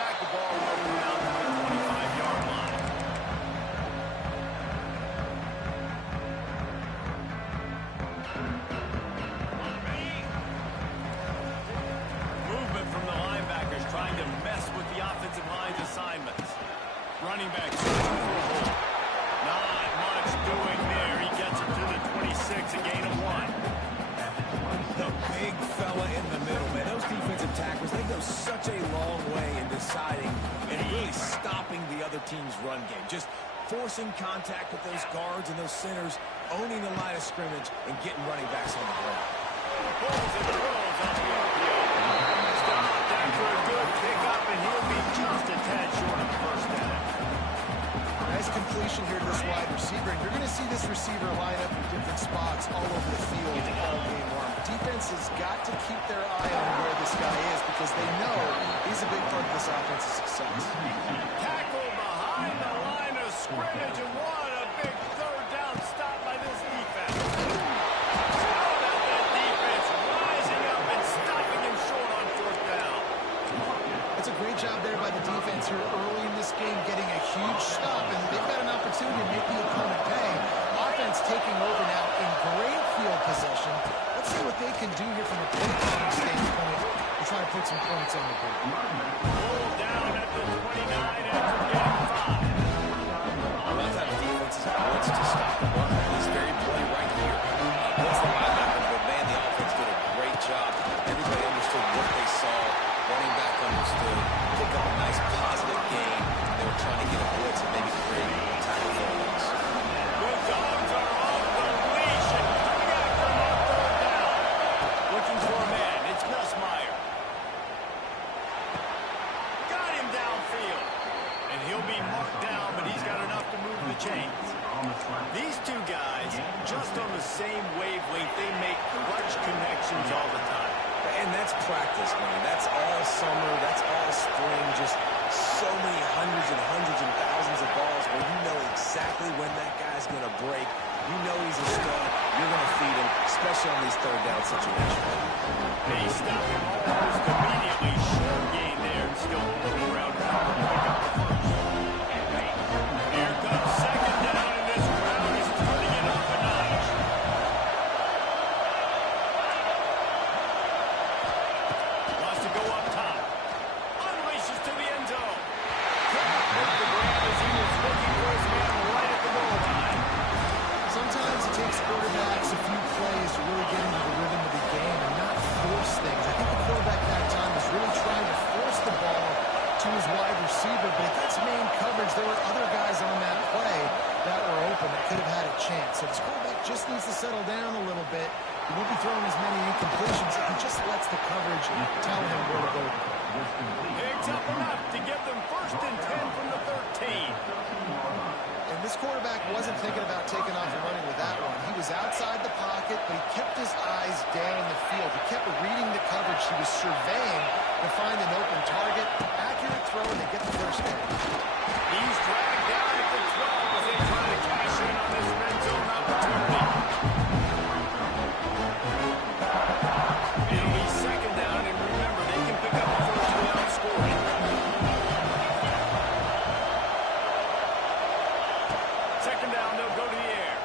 back, the ball rolling out to the 25-yard line. Movement from the linebackers trying to mess with the offensive line's assignments. Running back searching for a hole. Not much doing there. He gets it to the 26, a gain of 1. The big fella in the middle, man. Those defensive tackles, they go such a long way in deciding and really stopping the other team's run game. Just forcing contact with those guards and those centers, owning the line of scrimmage, and getting running backs on the ground. Pulls and throws on the RPO. Stopped after a good pickup, and he'll be just a tad short of the first down. Nice completion here to this wide receiver, and you're going to see this receiver line up in different spots all over the field all game long. Defense has got to keep their eye on where this guy is because they know he's a big part of this offense's success. Tackle behind the line of scrimmage, and what a big third down stop by this defense. How about that defense rising up and stopping him short on fourth down? That's a great job there by the defense here early in this game, getting a huge stop, and they've got an opportunity to make the opponent pay. Offense taking over now in great field possession. Let's see what they can do here from a play calling standpoint to try to put some points on the board. Pulled down at the 29 after getting 5. A lot of times defenses blitz to stop the run. This very play right here. Blitz the linebacker, but man, the offense did a great job. Everybody understood what they saw. Running back understood. Pick up a nice positive gain. They were trying to get a blitz and maybe create a tackle for us. The dogs are off the leash and coming after him on third down. Looking for a man. It's Gus Meyer. Got him downfield. And he'll be marked down, but he's got enough to move the chains. These two guys, just on the same wavelength, they make clutch connections all the time. And that's practice, man. That's all summer. That's all spring. Just so many hundreds and thousands of balls where you know exactly when that guy's going to break. You know he's a stud. You're going to feed him, especially on these third down situations. They stop him almost immediately. Short gain there and still looking around to pick up the first. Here comes second down, and this crowd is turning it up a notch. Wants to go up top. Unleashes to the end zone. Caught with the grab as he was looking for his man right at the goal line. Sometimes it takes quarterbacks a few plays to really get into the rhythm of the game and not force things. I think the quarterback that time was really trying to force the ball to his wide receiver, but against man coverage, there were other guys on that play that were open that could have had a chance. So this quarterback just needs to settle down a little bit. He won't be throwing as many incompletions if he just lets the coverage tell him where to go. Picks up enough to give them first and 10 from the 13. And this quarterback wasn't thinking about taking off and running with that one. He was outside the pocket, but he kept his eyes down the field. He kept reading the coverage. He was surveying to find an open target. Accurate throw, and they get the first down. He's dragged down at the 12 as they try to cash in on this red zone opportunity. It'll be second down, and remember, they can pick up the first without scoring. Second down, they'll go to the air.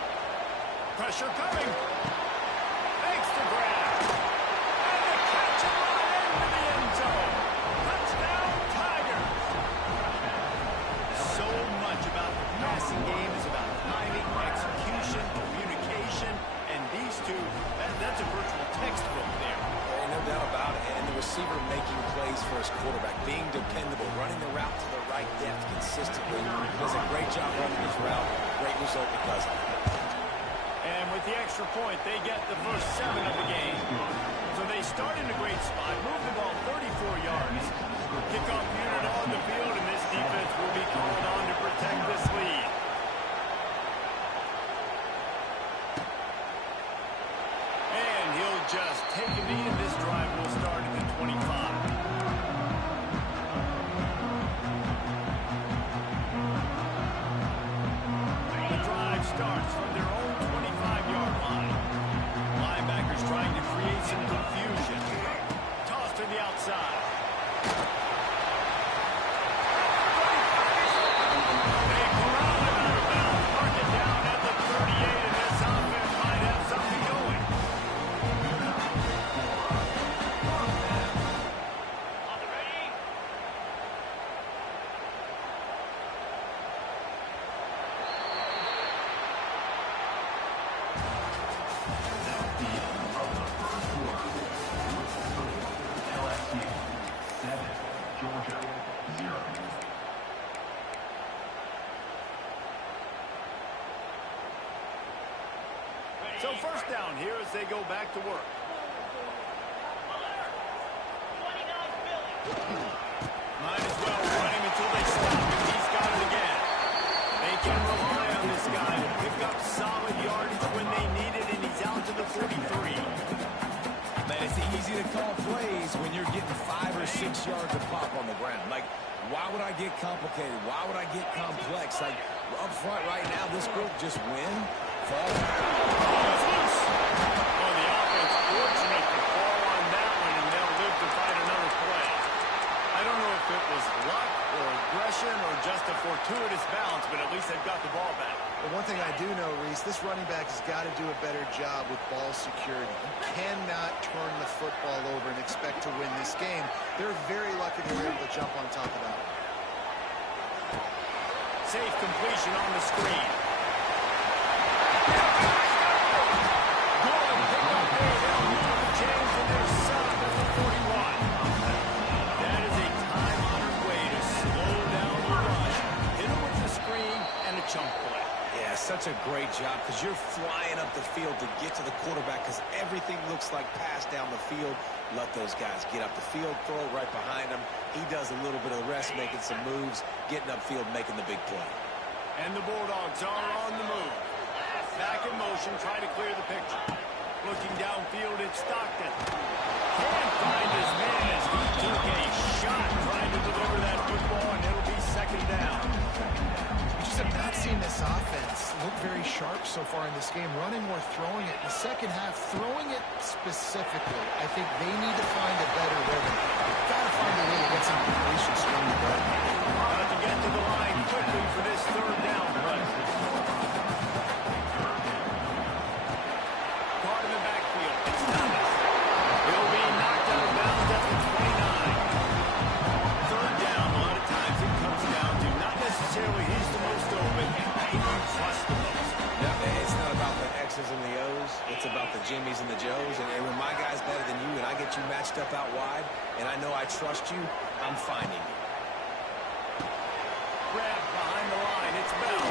Pressure coming. Makes the grab. And the catch and run into the end zone. Touchdown, Tigers. So much about the passing game is about timing, execution, communication, and these two, that's a virtual textbook there. Ain't no doubt about it. And the receiver making plays for his quarterback, being dependable, running the route to the right depth consistently. Does a great job running his route. Great result because of it. And with the extra point, they get the first 7 of the game. So they start in a great spot, move the ball 34 yards. Kickoff unit on the field, and this defense will be called on to protect this lead. And he'll just take him in. This drive will start at the 25. Starts from their own 25-yard line. Linebackers trying to create some confusion. Toss to the outside. down here as they go back to work. Might as well run him until they stop him. He's got it again. They can rely on this guy to pick up solid yardage when they need it, and he's out to the 43. Man, it's easy to call plays when you're getting 5 or 6 yards of pop on the ground. Like, why would I get complicated? Why would I get complex? Like, up front right now, this group just win, fall. Oh, the offense fortunate to fall on that one, and they'll live to fight another play. I don't know if it was luck or aggression or just a fortuitous bounce, but at least they've got the ball back. But one thing I do know, Reese, this running back has got to do a better job with ball security. You cannot turn the football over and expect to win this game. They're very lucky they were able to jump on top of that. Safe completion on the screen. Good pick up there. They'll move the chains, and they're set up at the 41. That is a time-honored way to slow down the rush. Hit him with the screen and a chunk play. Yeah, such a great job because you're flying up the field to get to the quarterback because everything looks like pass down the field. Let those guys get up the field, throw it right behind him. He does a little bit of the rest, making some moves, getting upfield, making the big play. And the Bulldogs are on the move. Back in motion, trying to clear the picture. Looking downfield, it's Stockton. Can't find his man as he took a shot trying to deliver that football, and it'll be second down. Just have not seen this offense look very sharp so far in this game, running or throwing it. In the second half, throwing it specifically, I think they need to find a better rhythm. Got to find a way to get some completion strung together. Got to get to the line quickly for this third down run. Caught in the backfield. It's Thomas. He'll be knocked out of bounds at the 29. Third down, a lot of times it comes down to not necessarily he's the most open, he trusts the most. Yeah, man, it's not about the X's and the O's. It's about the Jimmies and the Joes. And when my guy's better than you and I get you matched up out wide, and I know I trust you, I'm finding you. Grab behind the line, it's Bell.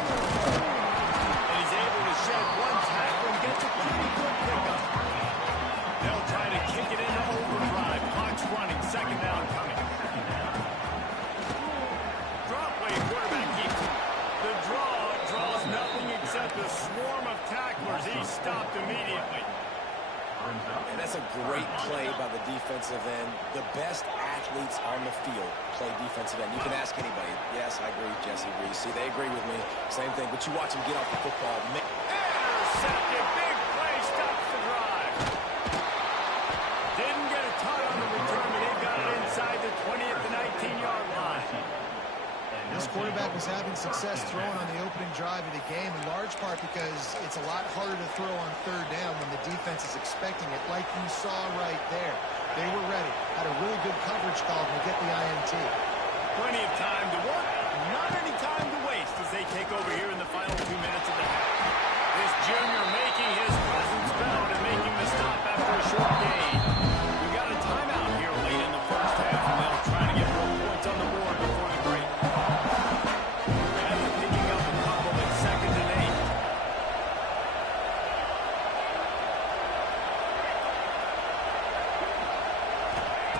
And he's able to shed one tackle and gets a pretty good pickup. They'll try to kick it into overdrive. Clock's running, second down coming. Drop play, quarterback keeps it. The draws nothing except a swarm of tacklers. He's stopped immediately. And that's a great play by the defensive end. The best athletes on the field play defensive end. You can ask anybody. Yes, I agree, Jesse Reese. See, they agree with me. Same thing. But you watch them get off the football. Intercepted. Big play stops the drive. Didn't get a ton on the return, but they've got it inside the 20 at the 19-yard line. This quarterback was having success throwing on the opening drive of the game, in large part because it's a lot harder to throw on third down when the defense is expecting it, like you saw right there. They were ready, had a really good coverage call to get the INT. Plenty of time to work, not any time to waste as they take over here in the final 2 minutes of the half. This junior making his presence felt and making the stop after a short gain. We got a timeout here late in the first half, and they'll try to get more points on the board before the break. Picking up a couple at 2nd and 8.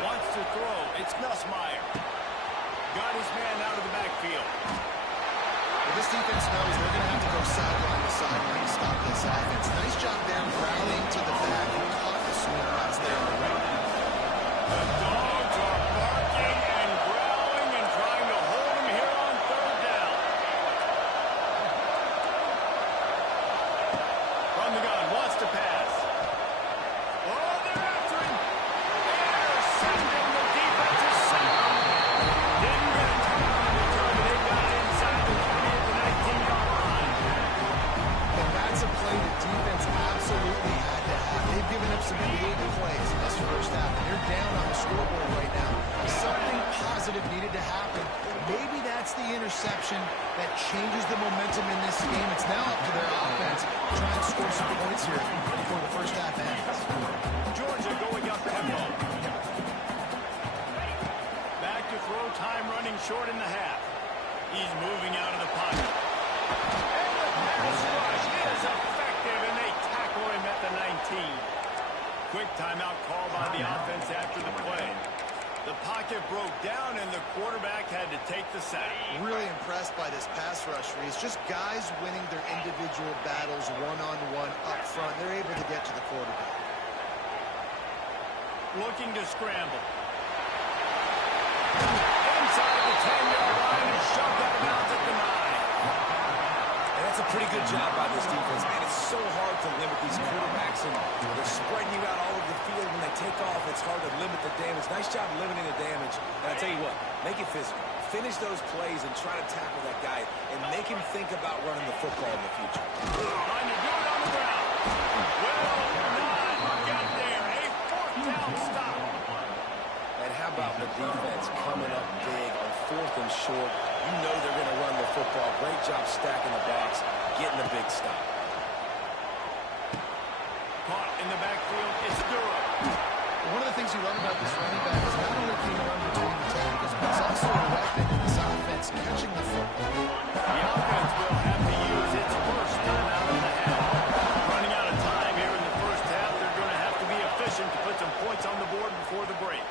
Wants to throw. It's Nussmeier. Got his man out of the backfield. Well, this defense knows they're going to have to go sideline to sideline to stop this offense. Nice job there rallying to the back. He caught the swing routes there already. The Dogs are barking and growling and trying to hold him here on third down. From the gun, wants to pass. Oh, they're after him. Intercepting. The defense is sound. Didn't get a turn on the return, but they got it inside the 20 at the 19-yard line. And that's a play the defense absolutely had to have. They've given up some big plays in this first half. They're down on the scoreboard right now. Something positive needed to happen. Maybe that's the interception that changes the momentum in this game. It's now up to their offense to try and score some points here before the first half ends. Georgia going up tempo. Back to throw time, running short in the half. He's moving out of the pocket. And the pass rush is effective, and they tackle him at the 19. Quick timeout call by the offense after the play. The pocket broke down, and the quarterback had to take the sack. Really impressed by this pass rush, Reese. Just guys winning their individual battles one-on-one up front. They're able to get to the quarterback. Looking to scramble. Inside the 10-yard line and shoved out of bounds at the 9. And that's a pretty good job by this defense. Man, it's so hard to limit these quarterbacks, and they're spreading you out all over the field. When they take off, it's hard to limit the damage. Nice job limiting the damage. And I tell you what, make it physical. Finish those plays and try to tackle that guy and make him think about running the football in the future. Trying to do it on the ground. Will not get there. A fourth down stop. And how about the defense coming up big on 4th and short? You know they're going to run the football. Great job stacking the box, getting a big stop. Caught in the backfield is Durham. One of the things you love about this running back is not only can he run between the tackles, but he's also a weapon in this offense catching the football. The offense will have to use its first timeout of the half. Running out of time here in the first half, they're going to have to be efficient to put some points on the board before the break.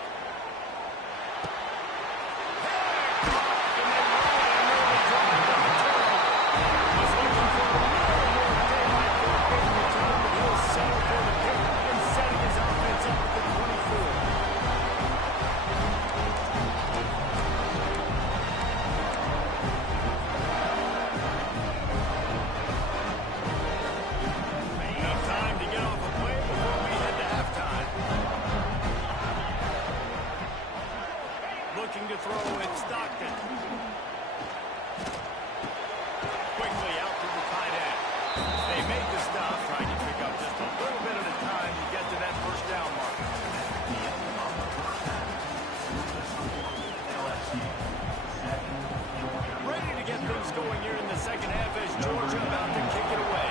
Looking to throw at Stockton. Quickly out to the tight end. They make the stop, trying to pick up just a little bit at a time to get to that first down mark. Ready to get things going here in the second half as Georgia about to kick it away.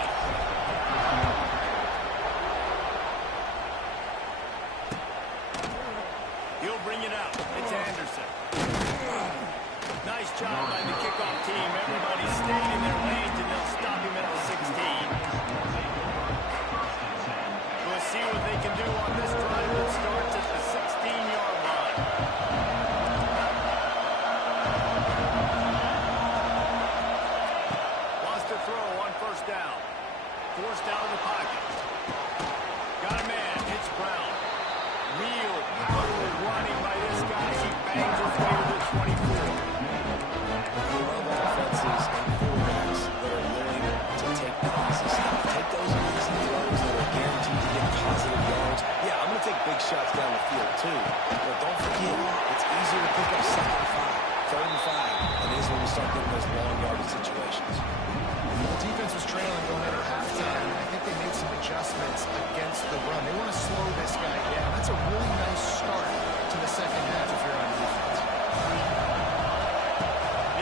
He'll bring it out. It's Anderson. Nice job by the kickoff team. Everybody stayed in their lanes, and they'll stop him at the 16. We'll see what they can do on this drive that starts at the 16-yard line. Lost a throw on first down. Forced out of the pocket. Got a man. It's Brown. Real power running by this guy. He bangs his way to the 24. I love offenses and quarterbacks that are willing to take the easy stuff. Take those easy throws that are guaranteed to get positive yards. Yeah, I'm going to take big shots down the field too. But don't forget, it's easier to pick up 2nd and 5, 3rd and 5, than it is when we start getting those long yardage situations. The defense was trailing going into halftime, and I think they made some adjustments against the run. They want to slow this guy down. That's a really nice start to the second half if you're on defense.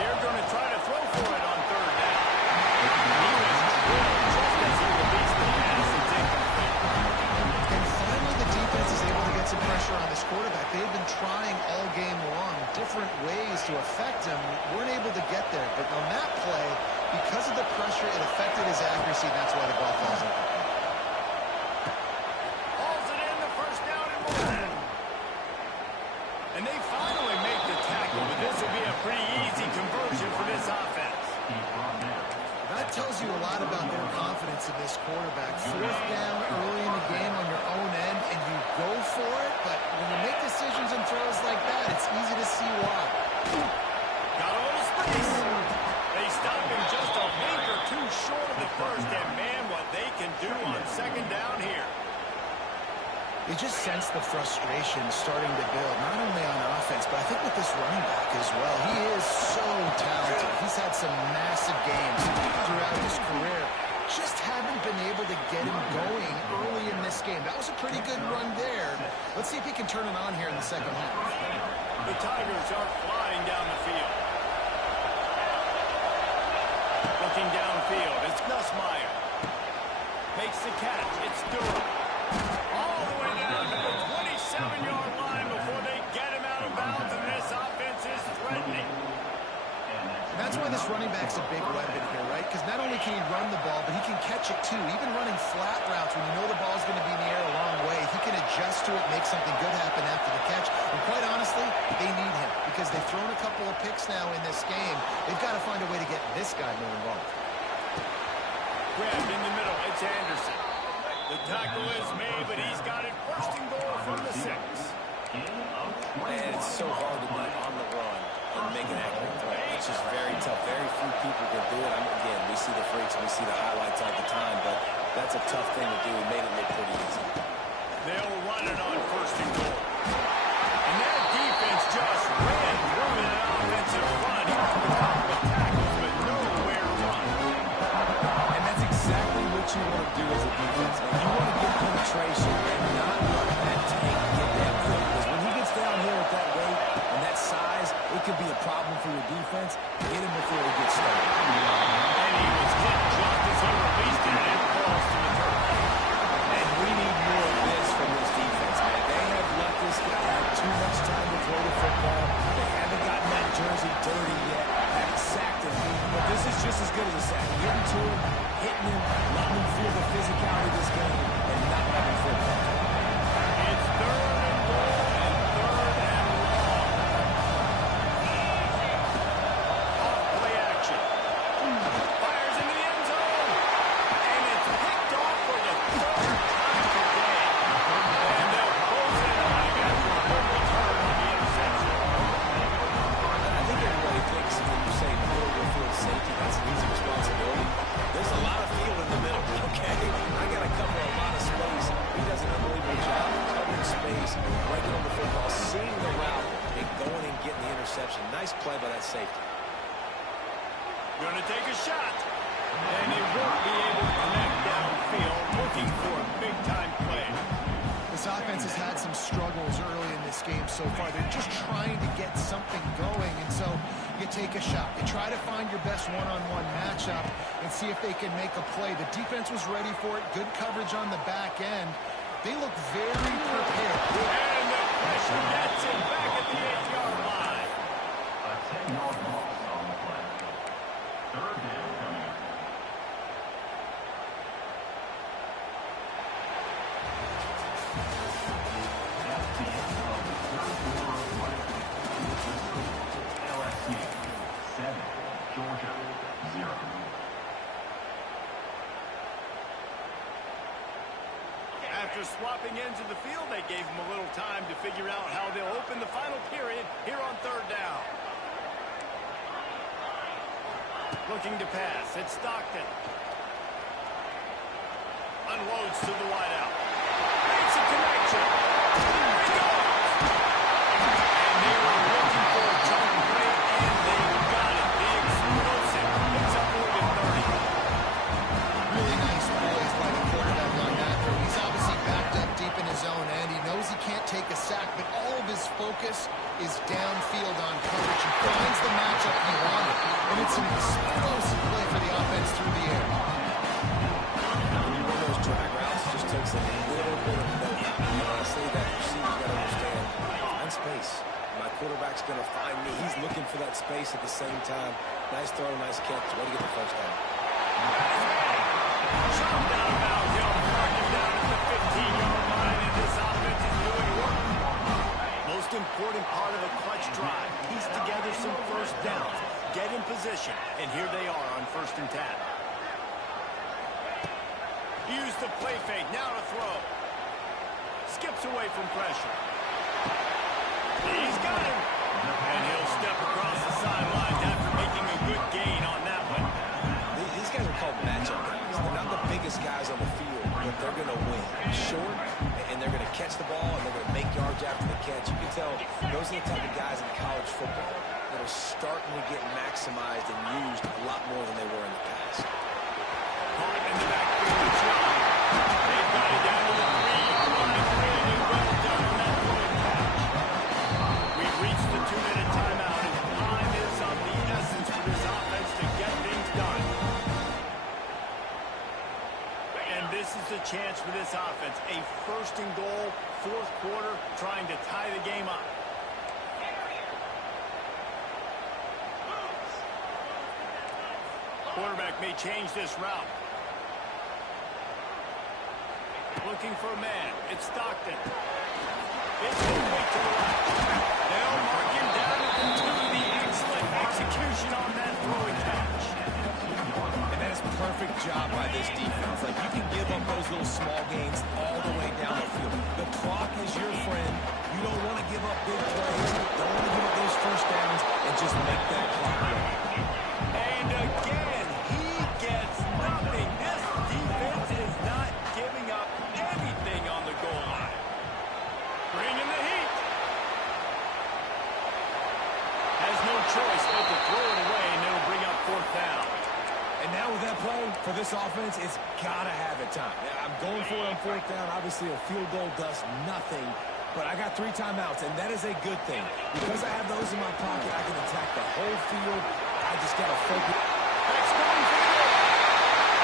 They're going to try to throw for it on 3rd down. He was drilled just as he released the pass. It's incomplete. And finally the defense is able to get some pressure on this quarterback. They've been trying all game long different ways to affect him. Weren't able to get there. But on that play, because of the pressure, it affected his accuracy, and that's why the ball falls in. Hauls it in, the first down and more. And they finally make the tackle, but this will be a pretty easy conversion for this offense. That tells you a lot about their confidence in this quarterback. 4th down early in the game on your own end, and you go for it, but when you make decisions and throws like that, it's easy to see why. Got a little space. They stop him just a week or two short of the first, and man, what they can do on 2nd down here. You just sense the frustration starting to build, not only on offense, but I think with this running back as well. He is so talented. He's had some massive games throughout his career. Just haven't been able to get him going early in this game. That was a pretty good run there. Let's see if he can turn it on here in the second half. The Tigers are flying down the field. Looking downfield, it's Nussmeier. Makes the catch, it's Durham. All the way down to the 27-yard line before they get him out of bounds, and this offense is threatening. That's why this running back's a big weapon here, right? because not only can he run the ball, but he can catch it too. Even running flat routes when you know the ball's going to be in the air a long way, he can adjust to it, make something good happen after the catch. And quite honestly, they need him because they've thrown a couple of picks now in this game. They've got to find a way to get this guy more involved. Grabbed in the middle. It's Anderson. The tackle is made, but he's got it first and goal from the 6. Man, it's so hard to be on the run and make an accurate throw. It's just very tough. Very few people can do it. Again, we see the freaks and we see the highlights all the time, but that's a tough thing to do. He made it look pretty easy. They'll run it on first and goal. And that defense just ran through that offensive front. He took a couple of tackles, but nowhere to run. And that's exactly what you want to do as a defense. You want to get penetration and not let that tank get that quick. Because when he gets down here at that weight and that size, it could be a problem for your defense. Get him before he gets started. And he was hit just as he released it, and it falls to the turf. And we need more of this from this defense, man. They have let this guy have too much time to throw the football. They haven't gotten that jersey dirty yet. Haven't sacked him. But this is just as good as a sack. Getting to him, hitting him, letting him feel the physicality of this game, and not letting him feel comfortable. It's third and goal and third and long. Off play action. Fires into the end zone. And it's picked off for the third time today. And they'll close it out after a good return on the interception. I think everybody thinks when you say middle of the field safety, that's an easy responsibility. There's a lot of field in the middle, okay? I got to cover a lot of space. He does an unbelievable job covering space, breaking on the football, seeing the route, and going and getting the interception. Nice play by that safety. Going to take a shot. And he won't be able to connect downfield, looking for a big-time play. This offense has had some struggles early in this game so far. They're just trying to get something going, and so you take a shot. You try to find your best one-on-one matchup and see if they can make a play. The defense was ready for it. Good coverage on the back end. They look very prepared. And the pressure gets him back at the 8-yard line. A 10-yard loss on the play. Third down coming up. That's the end of the third quarter of play. LSU 7, Georgia 0. After swapping ends of the field, they gave him a little time to figure out how they'll open the final period here on third down. Looking to pass. It's Stockton. Unloads to the wideout. Makes a connection. There he goes. And they were looking for a jump break, and they got it. The explosive. It's up more than 30. Really nice plays by the quarterback on that throw. He's obviously backed up deep in his own end. He knows he can't take a sack, but all of his focus is downfield on coverage. He finds the matchup he wanted, and it's an explosive play for the offense through the air. When you run those drag routes, it just takes a little bit of note. And honestly, that receiver's got to understand, find space. My quarterback's going to find me. He's looking for that space at the same time. Nice throw, nice catch. Way to get the first down. Shot down of bounds. He'll mark him down at the 15-yard line, and this offense is doing work. Most important part of a clutch drive. Piece together some first downs. Get in position, and here they are on 1st and 10. Use the play fake. Now to throw. Skips away from pressure. He's got him. And he'll step across the sidelines after making a good gain on that one. These guys are called matchup guys. They're not the biggest guys on the field, but they're going to win. Short, and they're going to catch the ball, and they're going to make yards after the catch. You can tell those are the type of guys in college football that are starting to get maximized and used a lot more than they were in the past. Caught in the backfield shot. They've got it down to the 3-yard line. Really well done on that throwing catch. We've reached the 2-minute timeout, and time is of the essence for this offense to get things done. And this is the chance for this offense. A 1st and goal, 4th quarter, trying to tie the game up. Quarterback may change this route. Looking for a man. It's Stockton. It's complete to the right. They'll mark him down at the 2. The excellent execution on that throwing catch. And that's a perfect job by this defense. Like, you can give up those little small gains all the way down the field. The clock is your friend. You don't want to give up big plays. Don't want to give up those first downs and just make that clock run. And again, he gets nothing. This defense is not giving up anything on the goal line. Bringing the heat. Has no choice but to throw it away, and it'll bring up 4th down. And now with that play, for this offense, it's got to have it time. I'm going for it on 4th down. Obviously, a field goal does nothing. But I got 3 timeouts, and that is a good thing. Because I have those in my pocket, I can attack the whole field. I just got to focus. That's going for it.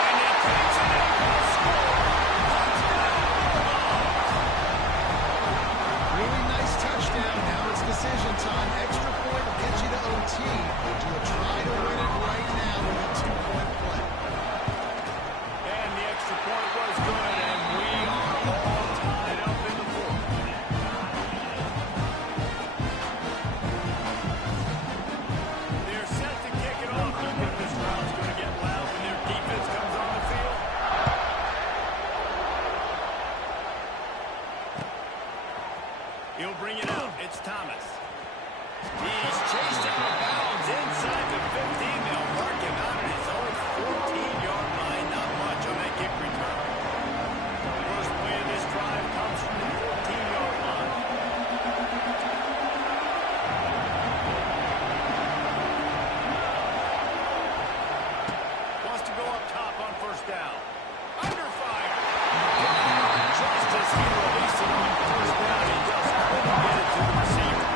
And he takes it out and scores. Really nice touchdown. Now it's decision time. Extra point will get you to OT. Do you try to win it right now with a 2-point play? And the extra point was good, and we are all tied up in the 4th. They're set to kick it off. You think this crowd's going to get loud when their defense comes on the field? He'll bring it out. It's Thomas. He's chased out of bounds inside the 15. They'll mark him out at his own 14-yard line. Not much on that kick return. The first play of this drive comes from the 14-yard line. Wants to go up top on 1st down. Under fire. Just as he released it on 1st down, he just couldn't get it to the receiver.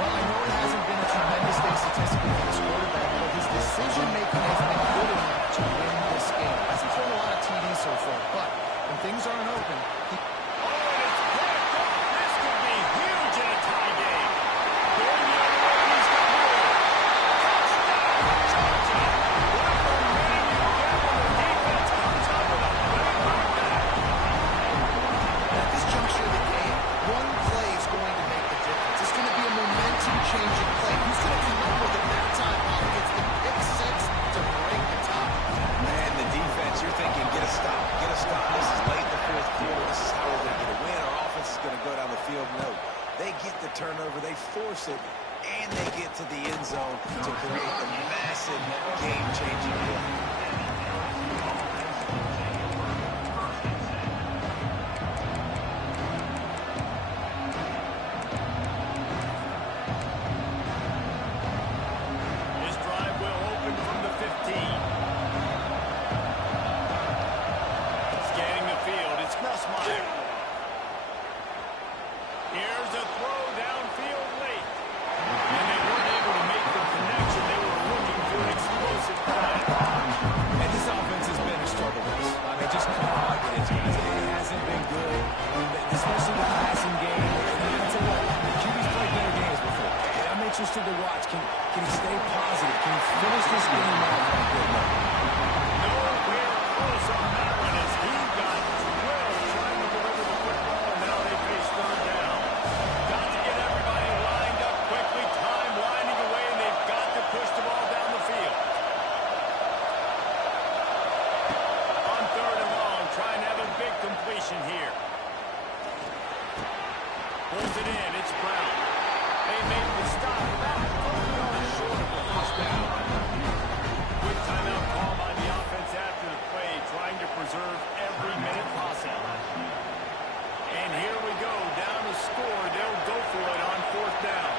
Well, I know it hasn't been a tremendous day statistically for this quarterback, but his decision-making has been good enough to win this game. Hasn't thrown a lot of TDs so far, but when things aren't open, he... Oh, and it's picked off. This could be huge in a tie game. Going the other way, he's got more. Touchdown, Georgia. What momentum you get when the defense comes up with a play like that. At this juncture of the game, one play is going to make the difference. It's going to be a momentum-changing play. Who's going to come up with it that time? Bob gets the pick 6 to break the tie. Man, the defense, you're thinking, get a stop, get a stop. This is late in the 4th quarter. This is how we're going to get a win. Our offense is going to go down the field. No, they get the turnover, they force it, and they get to the end zone to create the massive game-changing play. This drive will open from the 15. Scanning the field, it's Nussmeier. Here's a throw downfield late. And they weren't able to make the connection. They were looking for an explosive play. And this offense has been a struggle bus. I mean, just come on like it is. It hasn't been good, especially the passing game. And I'll tell you what, QB's played better games before. And I'm interested to watch. Can he stay positive? Can he finish this game off on a good note? Nowhere close on that one as he got drilled trying to deliver the football, and now they face 3rd down. Got to get everybody lined up quickly. Time winding away, and they've got to push the ball down the field. On 3rd and long, trying to have a big completion here. Pulls it in. It's Brown. They make the stop about 12 yards short of the 1st down. Quick timeout call by the offense after the play, trying to preserve every minute possible. And here we go, down to score. They'll go for it on 4th down.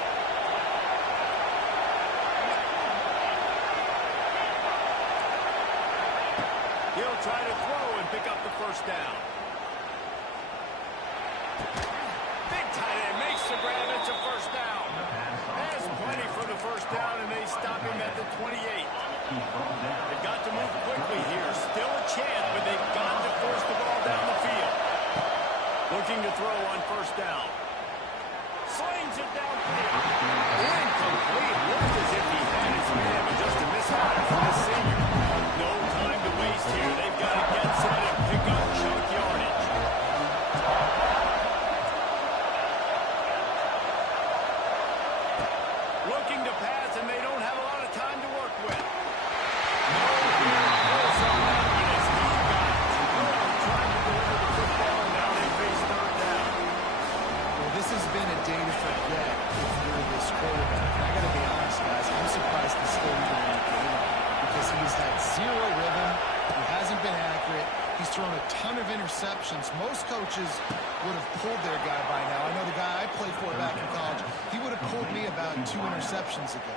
He'll try to throw and pick up the 1st down. Big tight end makes the grab. It's a 1st down. Has plenty for the 1st down, and they stop him at the 28. They've got to move quickly here. Still a chance, but they've got to force the ball down the field. Looking to throw on 1st down. Slings it downfield. Incomplete. Looked as if he had his man, but just a misfire from the senior. Looking to pass, and they don't have a lot of time to work with. No clear pulse on that one as he got really trying to deliver the football, and now they face third down. Well, this has been a day to forget if you're this quarterback. And I got to be honest, guys, I'm surprised he's still even in the game because he has had zero rhythm. He hasn't been accurate. He's thrown a ton of interceptions. Most coaches would have pulled their guy by now. I know the guy I played for back in college, he would have pulled me about 2 interceptions ago.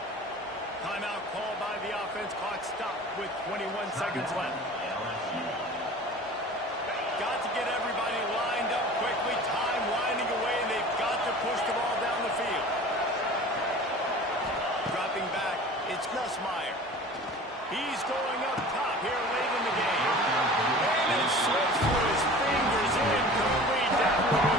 Timeout called by the offense. Clock stopped with 21 seconds left. Got to get everybody lined up quickly. Time winding away, and they've got to push the ball down the field. Dropping back, it's Nussmeier. He's going up top here late in the game. And it slips through his fingers. Incomplete. That one